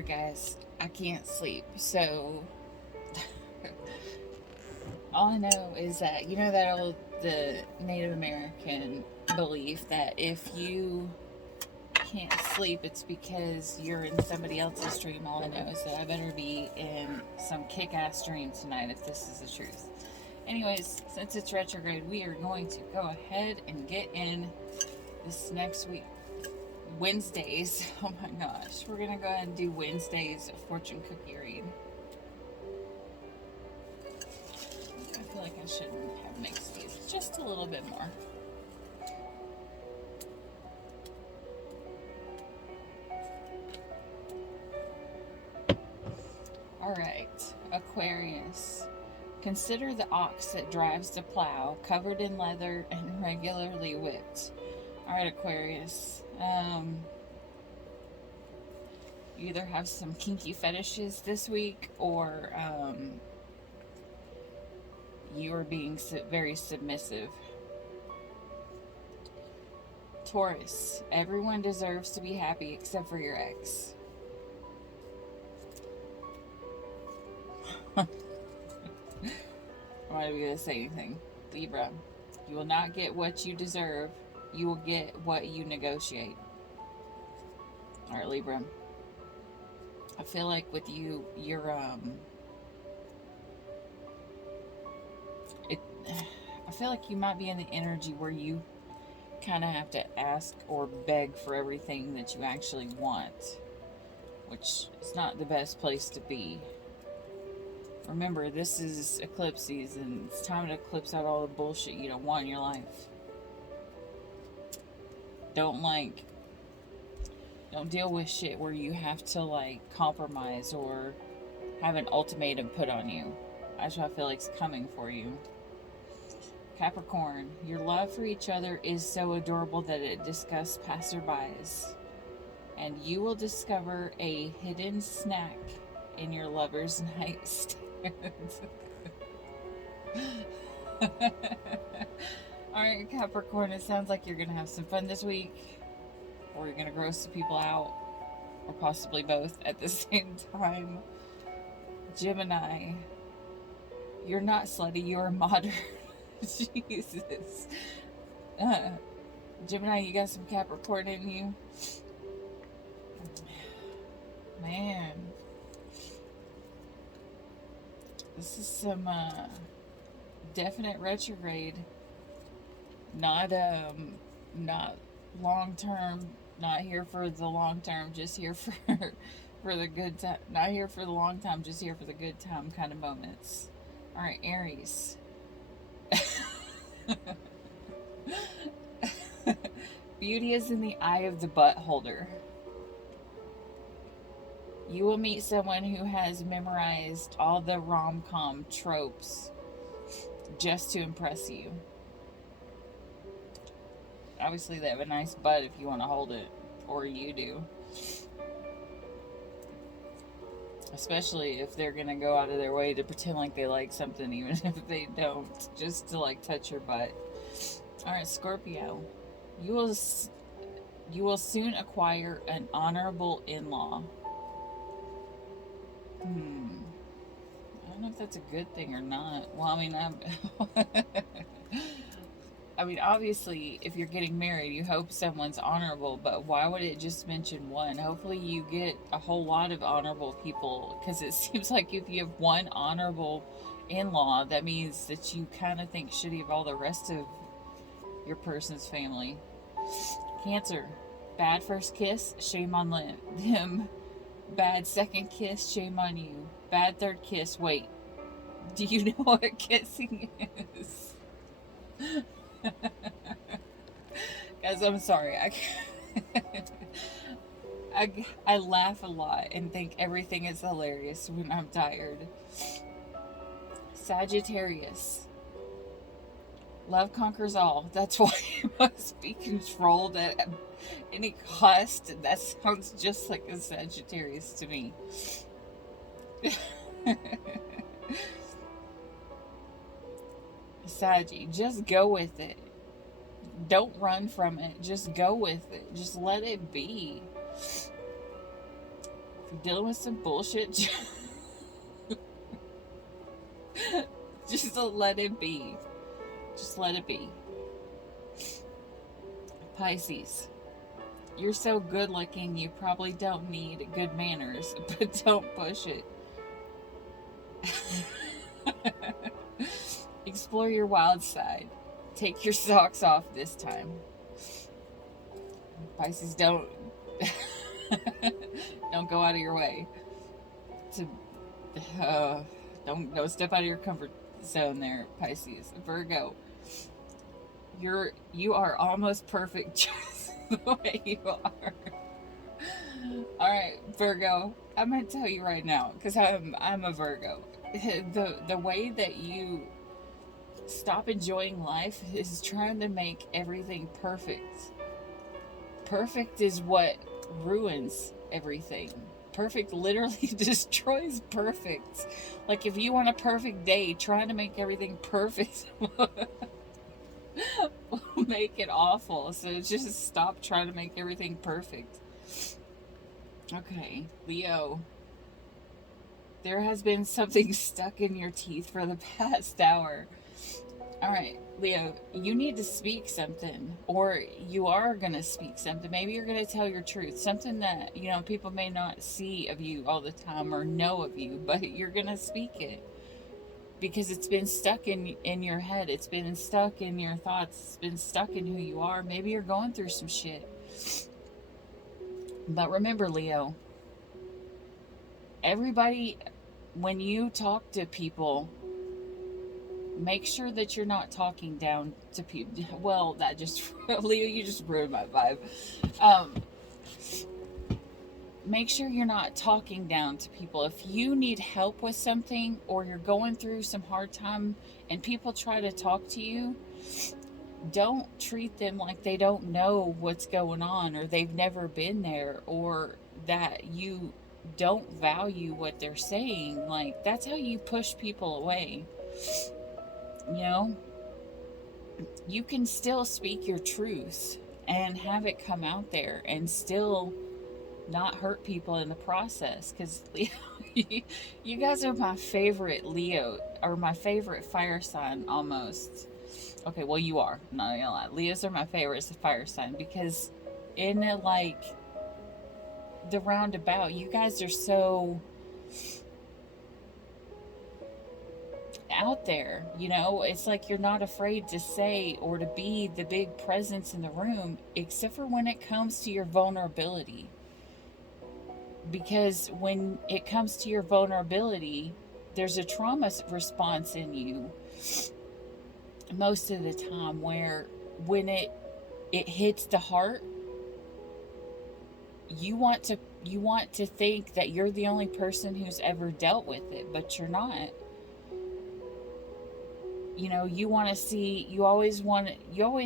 Alright guys, I can't sleep, so all I know is that, you know that the Native American belief that if you can't sleep, it's because you're in somebody else's dream. All I know is that I better be in some kick-ass dream tonight if this is the truth. Anyways, since it's retrograde, we are going to go ahead and get in this next week. Wednesdays. Oh my gosh. We're going to go ahead and do Wednesdays fortune cookie read. I feel like I should have mixed these just a little bit more. Alright, Aquarius. Consider the ox that drives the plow, covered in leather and regularly whipped. Alright, Aquarius. You either have some kinky fetishes this week, or you are being very submissive. Taurus. Everyone deserves to be happy except for your ex. I'm not even going to say anything. Libra. You will not get what you deserve. You will get what you negotiate. Alright, Libra. I feel like with you, you're, I feel like you might be in the energy where you kind of have to ask or beg for everything that you actually want, which is not the best place to be. Remember, this is eclipse season. It's time to eclipse out all the bullshit you don't want in your life. Don't deal with shit where you have to compromise or have an ultimatum put on you. That's what I feel like is coming for you. Capricorn, your love for each other is so adorable that it disgusts passerbys. And you will discover a hidden snack in your lover's nightstand. Alright, Capricorn, it sounds like you're going to have some fun this week. Or you're going to gross some people out. Or possibly both at the same time. Gemini, you're not slutty, you're modern. Jesus. Gemini, you got some Capricorn in you. Man. This is some definite retrograde. Not long term, not here for the long term, just here for the good time. Not here for the long time, just here for the good time kind of moments. Alright, Aries. Beauty is in the eye of the butt holder. You will meet someone who has memorized all the rom-com tropes just to impress you. Obviously, they have a nice butt if you want to hold it, or you do. Especially if they're going to go out of their way to pretend like they like something, even if they don't, just to touch your butt. Alright, Scorpio. You will soon acquire an honorable in-law. I don't know if that's a good thing or not. Well, I mean, obviously, if you're getting married, you hope someone's honorable, but why would it just mention one? Hopefully you get a whole lot of honorable people, because it seems like if you have one honorable in-law, that means that you kind of think shitty of all the rest of your person's family. Cancer. Bad first kiss, shame on them. Bad second kiss, shame on you. Bad third kiss, wait. Do you know what kissing is? Guys, I'm sorry. I laugh a lot and think everything is hilarious when I'm tired. Sagittarius. Love conquers all. That's why you must be controlled at any cost. That sounds just like a Sagittarius to me. Saggy, just go with it. Don't run from it. Just go with it. Just let it be. If you're dealing with some bullshit, just let it be. Just let it be. Pisces, you're so good looking, you probably don't need good manners, but don't push it. Explore your wild side. Take your socks off this time. Pisces, don't go out of your way to don't step out of your comfort zone there, Pisces. Virgo, you are almost perfect just the way you are. All right, Virgo, I'm gonna tell you right now, because I'm a Virgo. The way that you stop enjoying life is trying to make everything perfect. Perfect is what ruins everything. Perfect literally destroys perfect. Like, if you want a perfect day, trying to make everything perfect will make it awful. So just stop trying to make everything perfect. Okay, Leo. There has been something stuck in your teeth for the past hour. All right, Leo, you need to speak something, or you are going to speak something. Maybe you're going to tell your truth, something that, people may not see of you all the time or know of you, but you're going to speak it because it's been stuck in your head. It's been stuck in your thoughts. It's been stuck in who you are. Maybe you're going through some shit. But remember, Leo, everybody, when you talk to people, make sure that you're not talking down to people. Well, that just, Leo, you just ruined my vibe. Make sure you're not talking down to people. If you need help with something, or you're going through some hard time and people try to talk to you, don't treat them like they don't know what's going on, or they've never been there, or that you don't value what they're saying. Like, that's how you push people away. You can still speak your truth and have it come out there and still not hurt people in the process. Because you guys are my favorite Leo, or my favorite fire sign almost. Okay, well, you are. I'm not gonna lie. Leos are my favorite fire sign, because in the roundabout, you guys are so out there. It's like you're not afraid to say or to be the big presence in the room, except for when it comes to your vulnerability. Because when it comes to your vulnerability, there's a trauma response in you most of the time, where when it hits the heart, you want to think that you're the only person who's ever dealt with it, but you're not. You want to see, you always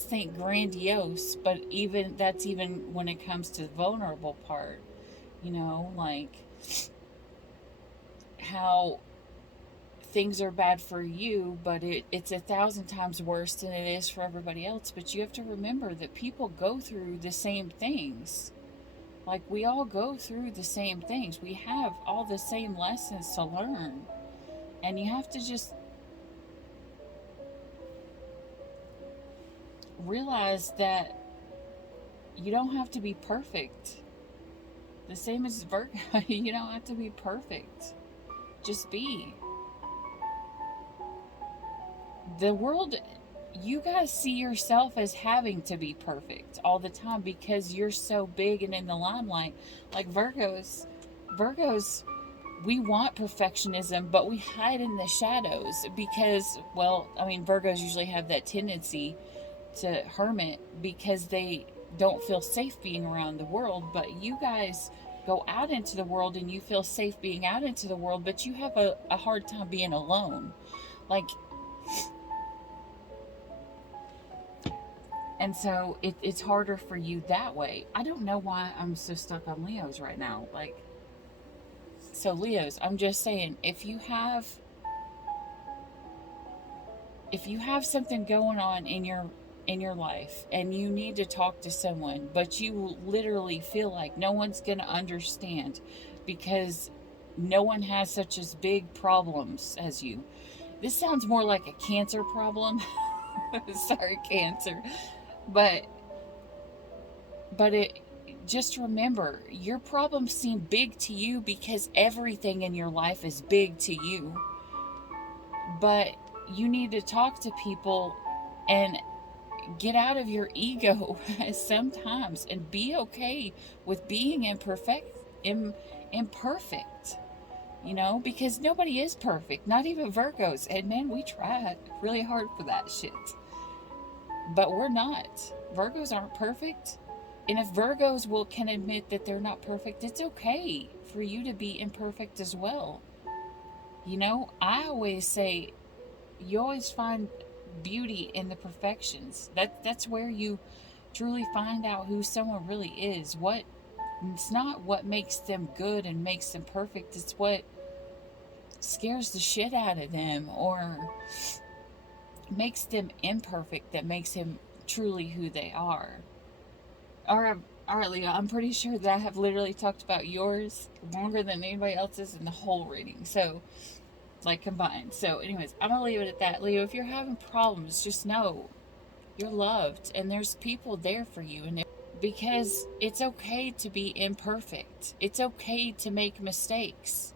think grandiose, but even when it comes to the vulnerable part, like how things are bad for you, but it's 1,000 times worse than it is for everybody else. But you have to remember that people go through the same things. Like, we all go through the same things. We have all the same lessons to learn. And you have to just realize that you don't have to be perfect. The same as Virgo, you don't have to be perfect. Just be. The world, you guys see yourself as having to be perfect all the time because you're so big and in the limelight. Like Virgos, we want perfectionism, but we hide in the shadows because, Virgos usually have that tendency to hermit because they don't feel safe being around the world. But you guys go out into the world and you feel safe being out into the world, but you have a hard time being alone. And so it's harder for you that way. I don't know why I'm so stuck on Leos right now. So Leos, I'm just saying, if you have something going on in your life and you need to talk to someone, but you literally feel like no one's going to understand, because no one has such as big problems as you. This sounds more like a Cancer problem. Sorry, Cancer. But it, just remember, your problems seem big to you because everything in your life is big to you. But you need to talk to people and get out of your ego sometimes and be okay with being imperfect, you know, because nobody is perfect, not even Virgos. And man, we try really hard for that shit. But we're not. Virgos aren't perfect. And if Virgos can admit that they're not perfect, it's okay for you to be imperfect as well. You know, I always say, you always find beauty in the perfections. That's where you truly find out who someone really is. It's not what makes them good and makes them perfect. It's what scares the shit out of them or makes them imperfect that makes him truly who they are. All right, Leo, I'm pretty sure that I have literally talked about yours longer than anybody else's in the whole reading. So, like, combined. So, anyways, I'm going to leave it at that. Leo, if you're having problems, just know you're loved and there's people there for you. And because it's okay to be imperfect. It's okay to make mistakes.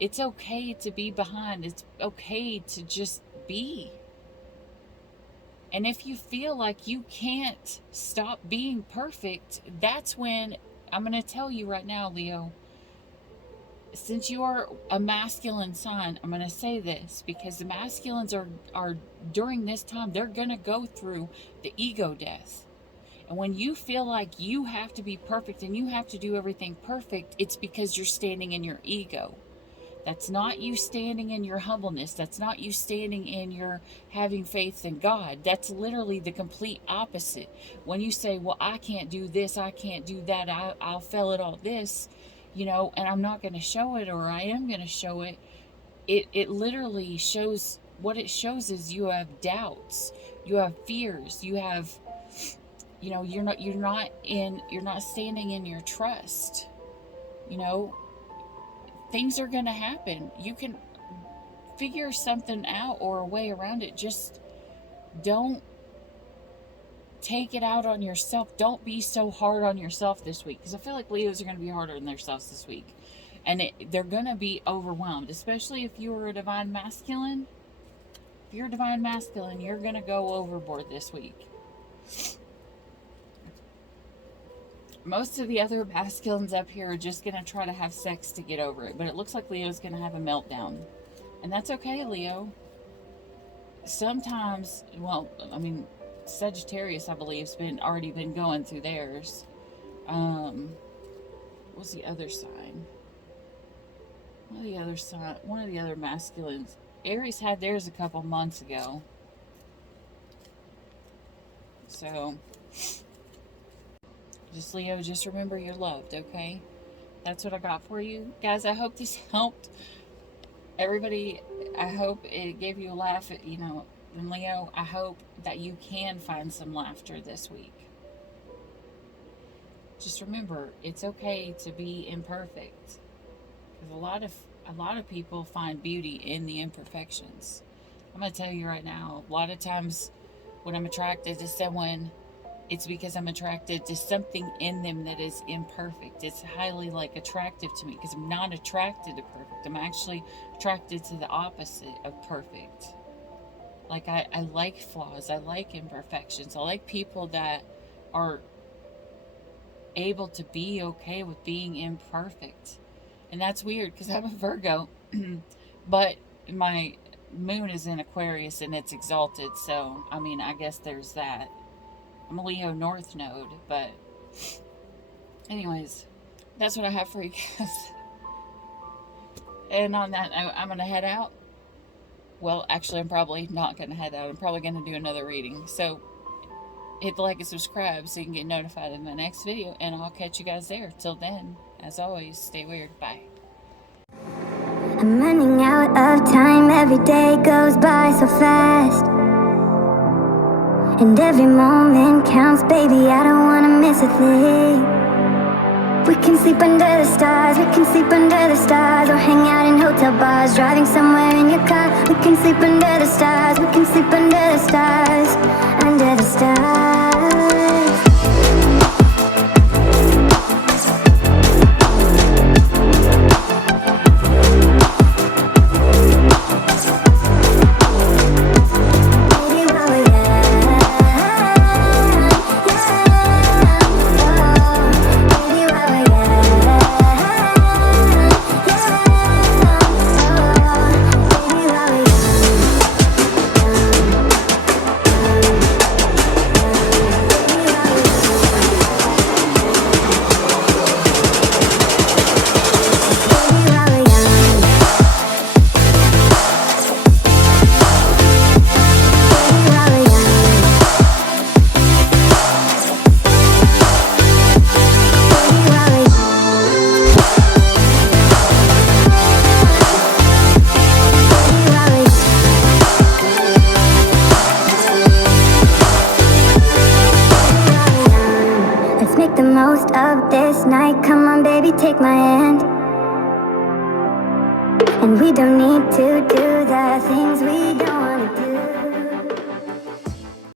It's okay to be behind. It's okay to just be. And if you feel like you can't stop being perfect, that's when, I'm going to tell you right now, Leo, since you are a masculine sign, I'm going to say this, because the masculines are during this time, they're going to go through the ego death. And when you feel like you have to be perfect and you have to do everything perfect, it's because you're standing in your ego. That's not you standing in your humbleness. That's not you standing in your having faith in God. That's literally the complete opposite. When you say, well, I can't do this, I can't do that, I'll fail at all this, you know, and I'm not going to show it, or I am going to show it. It literally shows, what it shows is you have doubts, you have fears, you have, you know, you're not standing in your trust, you know. Things are going to happen. You can figure something out or a way around it. Just don't take it out on yourself. Don't be so hard on yourself this week. Because I feel like Leos are going to be harder on themselves this week. And they're going to be overwhelmed. Especially if you are a divine masculine. If you're a divine masculine, you're going to go overboard this week. Most of the other masculines up here are just going to try to have sex to get over it. But it looks like Leo's going to have a meltdown. And that's okay, Leo. Sometimes, well, I mean, Sagittarius, I believe, has already been going through theirs. What's the other sign? One of the other masculines. Aries had theirs a couple months ago. So, Leo, just remember you're loved, okay? That's what I got for you. Guys, I hope this helped everybody. I hope it gave you a laugh, you know. And Leo, I hope that you can find some laughter this week. Just remember, it's okay to be imperfect. Because a lot of people find beauty in the imperfections. I'm going to tell you right now, a lot of times when I'm attracted to someone, it's because I'm attracted to something in them that is imperfect. It's highly attractive to me because I'm not attracted to perfect. I'm actually attracted to the opposite of perfect. I like flaws. I like imperfections. I like people that are able to be okay with being imperfect. And that's weird because I'm a Virgo, but my moon is in Aquarius and it's exalted. So, I mean, I guess there's that. I'm a Leo North node, but anyways, that's what I have for you guys. And on that, I'm going to head out. Well, actually, I'm probably not going to head out. I'm probably going to do another reading. So, hit the like and subscribe so you can get notified in the next video. And I'll catch you guys there. Till then, as always, stay weird. Bye. I'm running out of time. Every day goes by so fast. And every moment counts, baby, I don't wanna miss a thing. We can sleep under the stars, we can sleep under the stars, or hang out in hotel bars, driving somewhere in your car. We can sleep under the stars, we can sleep under the stars, under the stars. Make the most of this night. Come on, baby, take my hand. And we don't need to do the things we don't wanna do.